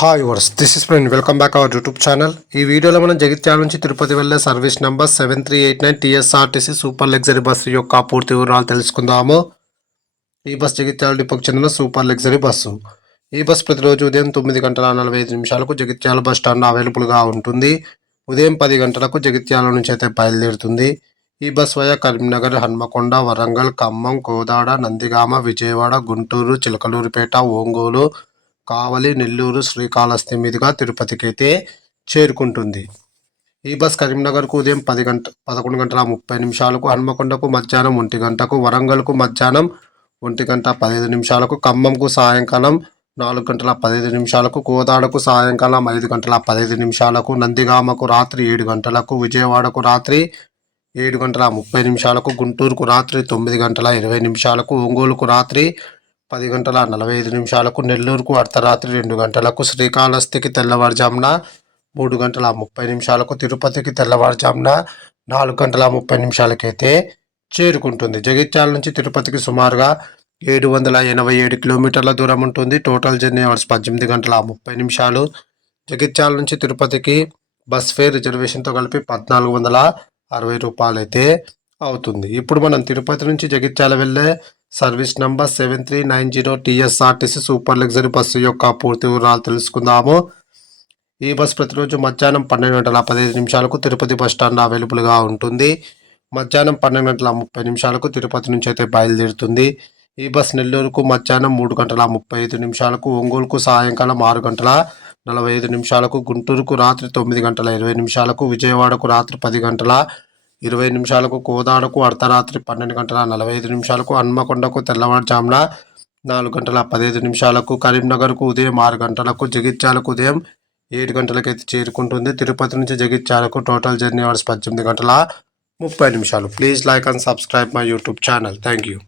Hi viewers this is friend welcome back our YouTube channel. ఈ వీడియోలో మనం జగిత్యాల నుంచి తిరుపతి వెళ్ళే service number 7389 TSRTC super luxury bus యొక్క పూర్తి వివరాలు తెలుసుకుందాము. ఈ బస్ జగిత్యాల డిపోకి చెందిన సూపర్ లగ్జరీ బస్సు. ఈ బస్ ప్రతిరోజు ఉదయం 9:45 జగిత్యాల బస్ స్టాండ్ అవైలబుల్గా ఉంటుంది. ఉదయం 10 గంటలకు జగిత్యాల నుంచి అయితే బయలుదేరుతుంది. ఈ బస్ వయా కరీంనగర్, హన్మకొండ, వరంగల్, ఖమ్మం, కోదాడ, నందిగామ, విజయవాడ, గుంటూరు, చిలకలూరిపేట, ఒంగోలు, కావలి, నెల్లూరు, శ్రీకాళహస్తి మీదుగా తిరుపతికి అయితే చేరుకుంటుంది. ఈ బస్ కరీంనగర్కు ఉదయం 11:30 హన్మకొండకు మధ్యాహ్నం 1 గంటకు, వరంగల్కు మధ్యాహ్నం 1:15, ఖమ్మంకు సాయంకాలం 4:15, కోదాడకు సాయంకాలం 5:15, నందిగామకు రాత్రి 7 గంటలకు, విజయవాడకు రాత్రి 7:30, గుంటూరుకు రాత్రి 9:20, ఒంగోలుకు రాత్రి 10:45, నెల్లూరుకు అర్ధరాత్రి 2 గంటలకు, శ్రీకాళహస్తికి తెల్లవారుజామున 3:30, తిరుపతికి తెల్లవారుజామున 4:30 అయితే చేరుకుంటుంది. జగిత్యాల నుంచి తిరుపతికి సుమారుగా 787 కిలోమీటర్ల దూరం ఉంటుంది. Total journey hours 18:30. జగిత్యాల నుంచి తిరుపతికి బస్ ఫేర్ రిజర్వేషన్తో కలిపి 1460 రూపాయలు అయితే అవుతుంది. ఇప్పుడు మనం తిరుపతి నుంచి జగిత్యాల వెళ్ళే service number 7390 TSRTC super luxury bus యొక్క పూర్తి వివరాలు తెలుసుకుందాము. ఈ బస్ ప్రతిరోజు మధ్యాహ్నం 12:15 తిరుపతి బస్ స్టాండ్ అవైలబుల్గా ఉంటుంది. మధ్యాహ్నం 12:30 తిరుపతి నుంచి అయితే బయలుదేరుతుంది. ఈ బస్ నెల్లూరుకు మధ్యాహ్నం 3:35, ఒంగోలుకు సాయంకాలం 6:45, గుంటూరుకు రాత్రి 9:20, విజయవాడకు రాత్రి 10:20, కోదాడకు అర్ధరాత్రి 12:45, హన్మకొండకు తెల్లవారుజామున 4:15, కరీంనగర్కు ఉదయం 6 గంటలకు, జగిత్యాలకు ఉదయం 7 గంటలకైతే చేరుకుంటుంది. తిరుపతి నుంచి జగిత్యాలకు total journey hours 18:30. Please like and subscribe my YouTube channel. Thank you.